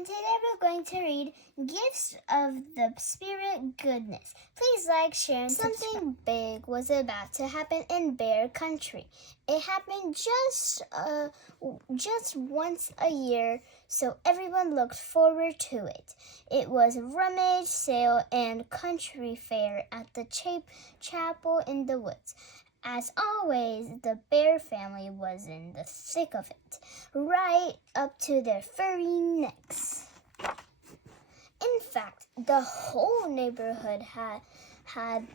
and today we're going to read Gifts of the Spirit Goodness. Please like, share, and subscribe. Something big was about to happen in Bear Country. It happened just once a year, so everyone looked forward to it. It was rummage sale and country fair at the chapel in the woods. As always, the bear family was in the thick of it, right up to their furry necks. In fact, the whole neighborhood had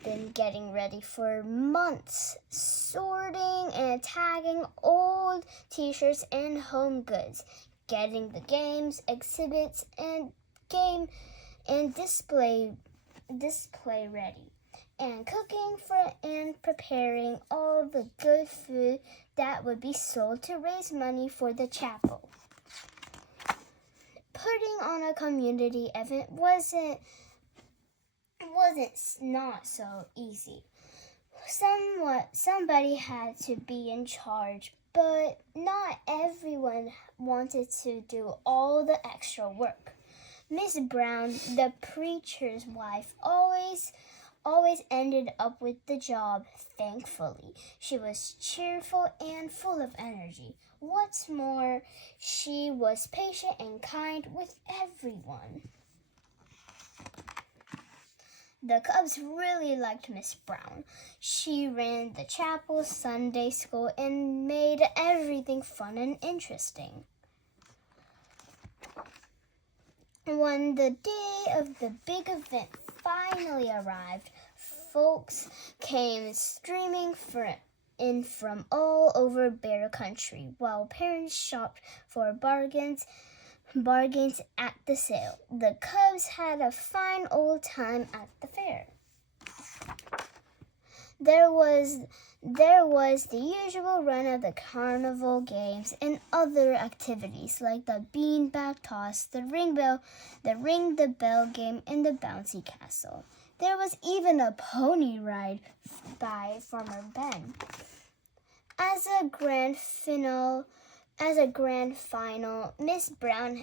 been getting ready for months, sorting and tagging old t-shirts and home goods, getting the games, exhibits, and display ready, and cooking for and preparing all the good food that would be sold to raise money for the chapel. Putting on a community event wasn't not so easy. Somebody had to be in charge, but not everyone wanted to do all the extra work. Miss Brown, the preacher's wife, always ended up with the job, thankfully. She was cheerful and full of energy. What's more, she was patient and kind with everyone. The Cubs really liked Miss Brown. She ran the chapel, Sunday school, and made everything fun and interesting. When the day of the big event finally arrived, folks came streaming in from all over Bear Country, while parents shopped for bargains at the sale. The Cubs had a fine old time at the fair. There was the usual run of the carnival games and other activities like the beanbag toss, the ring the bell game, and the bouncy castle. There was even a pony ride by Farmer Ben. As a grand final, Miss Brown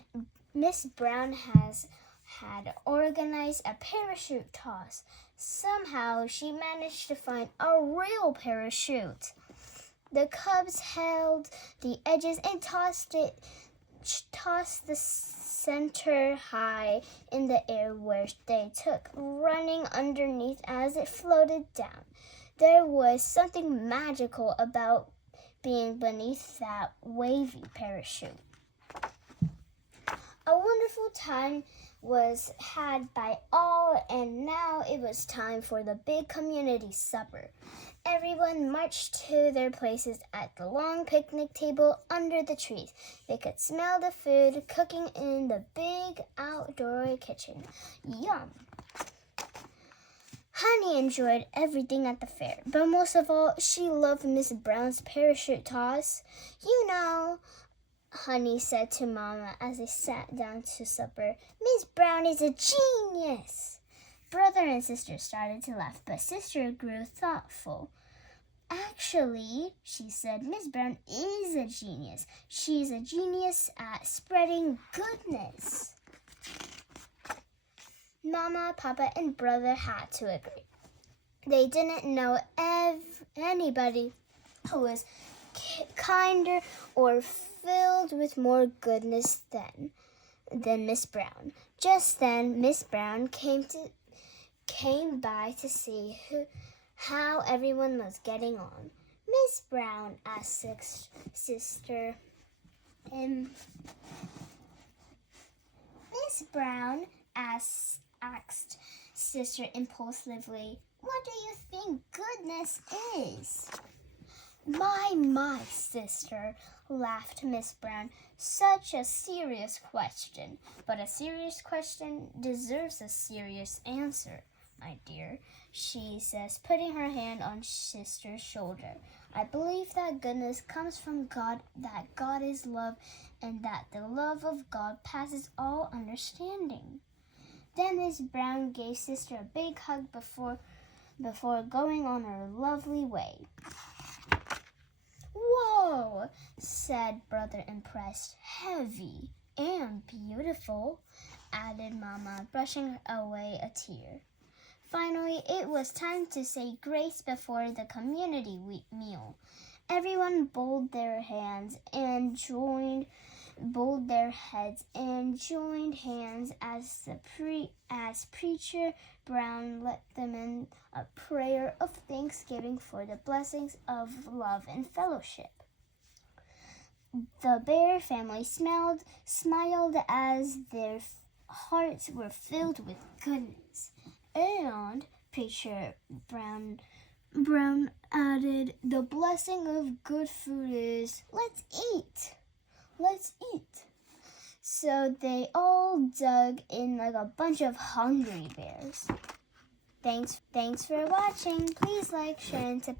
had organized a parachute toss. Somehow she managed to find a real parachute. The Cubs held the edges and tossed the center high in the air, where they took running underneath as it floated down. There was something magical about being beneath that wavy parachute. A wonderful time was had by all, and now it was time for the big community supper. Everyone marched to their places at the long picnic table under the trees. They could smell the food cooking in the big outdoor kitchen. Yum! Honey enjoyed everything at the fair, but most of all, she loved Miss Brown's parachute toss. You know, Honey said to Mama as they sat down to supper, Miss Brown is a genius. Brother and sister started to laugh, but sister grew thoughtful. Actually, she said, Miss Brown is a genius. She's a genius at spreading goodness. Mama, Papa, and brother had to agree. They didn't know anybody who was kinder or filled with more goodness than Miss Brown. Just then, Miss Brown came by to see how everyone was getting on. Miss Brown asked sister. Miss Brown asked sister impulsively, "What do you think goodness is?" My, sister, laughed Miss Brown. Such a serious question. But a serious question deserves a serious answer, my dear, she says, putting her hand on sister's shoulder. I believe that goodness comes from God, that God is love, and that the love of God passes all understanding. Then Miss Brown gave sister a big hug before going on her lovely way. Whoa, said brother, impressed. Heavy. And beautiful, added Mama, brushing away a tear. Finally, it was time to say grace before the community meal. Everyone bowed their heads and joined hands as Preacher Brown led them in a prayer of thanksgiving for the blessings of love and fellowship. The bear family smiled as their hearts were filled with goodness. And Preacher Brown added, the blessing of good food is, let's eat. So they all dug in like a bunch of hungry bears. Thanks for watching. Please like, share, and subscribe.